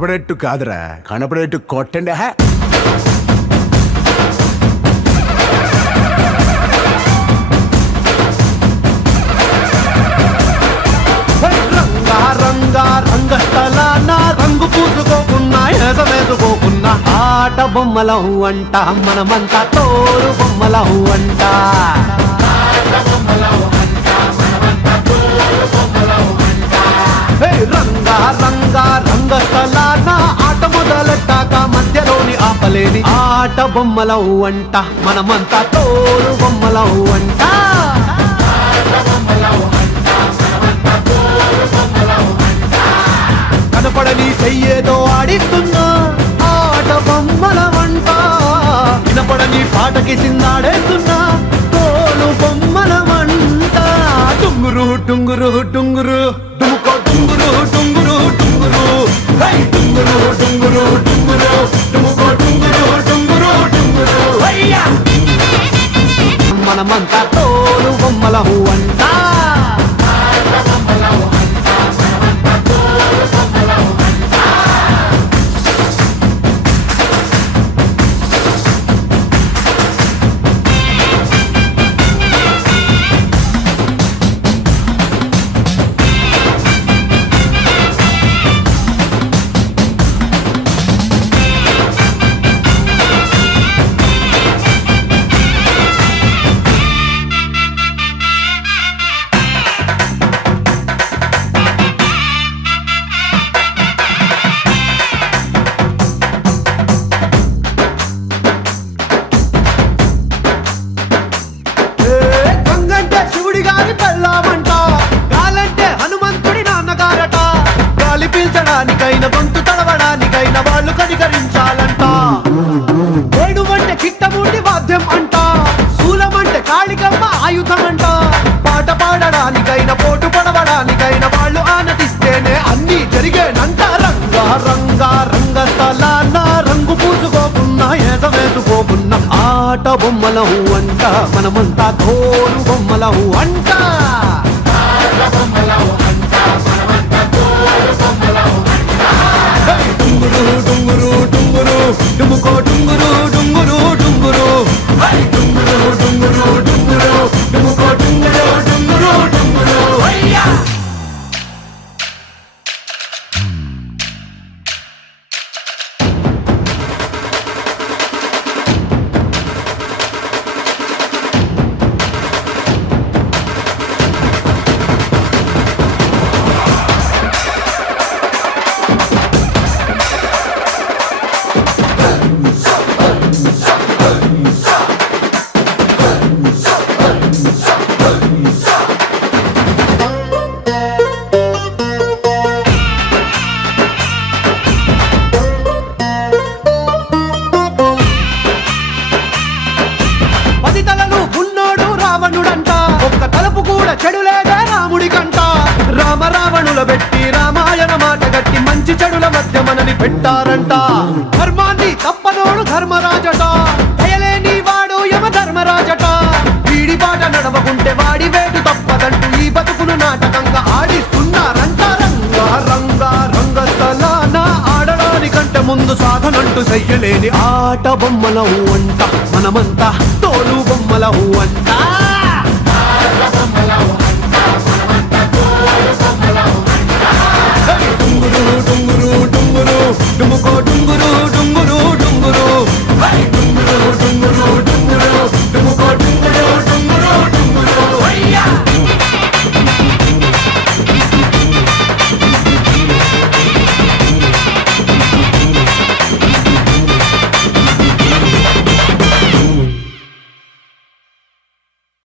కనపడేట్టు కాదురా, కనపడేట్టు కొట్టండి. రంగస్థలాన రంగు పూసుకోకున్నా ఎసవేసుకోకున్నా ఆట బొమ్మలహు అంట, మనమంతా తోలు బొమ్మలహు అంట. రంగస్థలాన ఆట మొదలెట్టాక మధ్యలోని ఆపలేని ఆట బొమ్మలహు అంట, మనమంతా తోలు బొమ్మలహు అంట. కనపడని చెయ్యేదో ఆడిస్తున్నా ఆట బొమ్మల వంట, వినపడని పాటకి సిందాడేస్తున్నా తోలు బొమ్మల వంట. టుంగురు టుంగురు టుంగురు డుముకో టుంగురు టుంగురు టుంగురు, టుంగురు టుంగురు టుంగురు డుముకో టుంగురు టుంగురు టుంగురు. మనమంతా తోలు బొమ్మలహు అంట. పీల్చడానికైనా గొంతు తడవడానికైనా వాళ్ళు కనికరించాలంట. ఏడువంటే చిట్టమూటి వాద్యం అంట, శూలమంటే కాళికమ్మ ఆయుధం అంట. పాట పాడడానికైనా పోటు పడవడానికైనా వాళ్ళు ఆనతిస్తేనే అన్ని జరిగేనంట. రంగస్థలాన రంగు పూసుకోకున్నా ఏసవేసుకోకున్నా ఆట బొమ్మలహు అంట, మనమంతా తోలు బొమ్మలహు అంట. టుంగురు టుంగురు టుంగురు డుముకో టుంగురు టుంగురు టుంగురు, టుంగురు టుంగురు టుంగురు డుముకో టుంగురు టుంగురు టుంగురు. చెడులేదే రాముడి కంట, రామ రావణుల పెట్టి రామాయణ మాట గట్టి మంచి చెడుల మధ్య మనని పెట్టారంట. ధర్మాన్ని తప్పనోడు ధర్మరాజట, దయలేని వాడు యమ ధర్మరాజట. వీడి బాట నడవకుంటే వాడి వేటు తప్పదంటూ ఈ బతుకును నాటకంగా ఆడిస్తున్నారంట. రంగస్థలాన ఆడడానికంటే ముందు సాధనంటూ చెయ్యలేని ఆట బొమ్మలహు అంట, మనమంతా తోలు బొమ్మలహు అంట.